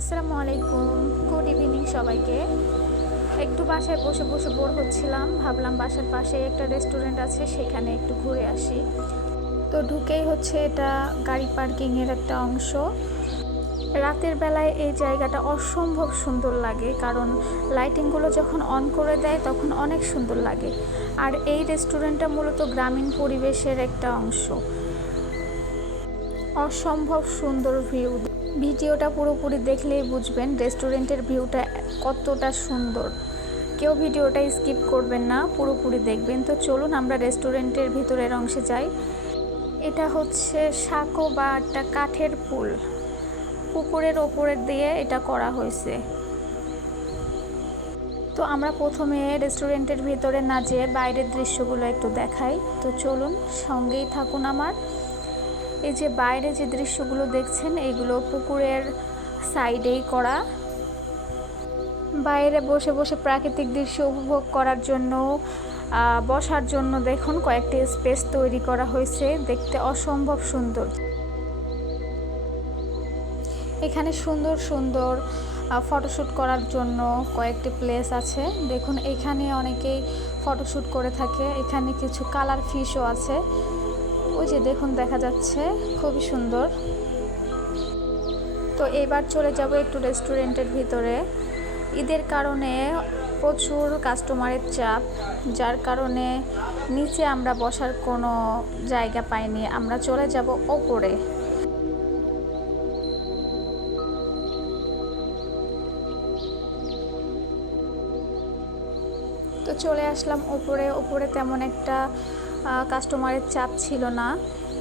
আসসালামু আলাইকুম, good evening সবাইকে। একটু বাসায় বসে বসে বোর হচ্ছিলাম, ভাবলাম বাসার পাশে একটা রেস্টুরেন্ট আছে, সেখানে একটু ঘুরে আসি। তো ঢুকেই হচ্ছে এটা গাড়ি পার্কিংয়ের একটা অংশ। রাতের বেলায় এই জায়গাটা অসম্ভব সুন্দর লাগে, কারণ লাইটিংগুলো যখন অন করে দেয় তখন অনেক সুন্দর লাগে। আর এই রেস্টুরেন্টটা মূলত গ্রামীণ পরিবেশের একটা অংশ। অসম্ভব সুন্দর ভিউ। ভিডিওটা পুরোপুরি দেখলেই বুঝবেন রেস্টুরেন্টের ভিউটা কতটা সুন্দর। কেউ ভিডিওটা স্কিপ করবেন না, পুরোপুরি দেখবেন। তো চলুন আমরা রেস্টুরেন্টের ভিতরের অংশে যাই। এটা হচ্ছে সাঁকো বা একটা কাঠের পুকুরের ওপরের দিয়ে এটা করা হয়েছে। তো আমরা প্রথমে রেস্টুরেন্টের ভিতরে না যেয়ে বাইরের দৃশ্যগুলো একটু দেখাই। তো চলুন, সঙ্গেই থাকুন আমার। এই যে বাইরে যে দৃশ্যগুলো দেখছেন, এগুলো পুকুরের সাইডেই করা। বাইরে বসে বসে প্রাকৃতিক দৃশ্য উপভোগ করার জন্য, বসার জন্য দেখুন কয়েকটি স্পেস তৈরি করা হয়েছে, দেখতে অসম্ভব সুন্দর। এখানে সুন্দর সুন্দর ফটোশ্যুট করার জন্য কয়েকটি প্লেস আছে। দেখুন এখানে অনেকেই ফটোশ্যুট করে থাকে। এখানে কিছু কালার ফিশও আছে, ওই যে দেখুন দেখা যাচ্ছে, খুবই সুন্দর। তো এবার চলে যাব একটু রেস্টুরেন্টের ভিতরে। ঈদের কারণে প্রচুর কাস্টমারের চাপ, যার কারণে নিচে আমরা বসার কোনো জায়গা পাইনি, আমরা চলে যাব ওপরে। তো চলে আসলাম ওপরে। ওপরে তেমন একটা কাস্টমারের চাপ ছিল না।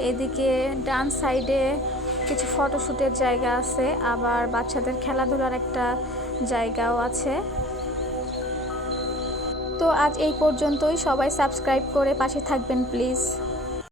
এদিকে ডান সাইডে কিছু ফটোশ্যুটের জায়গা আছে, আবার বাচ্চাদের খেলাধুলার একটা জায়গাও আছে। তো আজ এই পর্যন্তই। সবাই সাবস্ক্রাইব করে পাশে থাকবেন প্লিজ।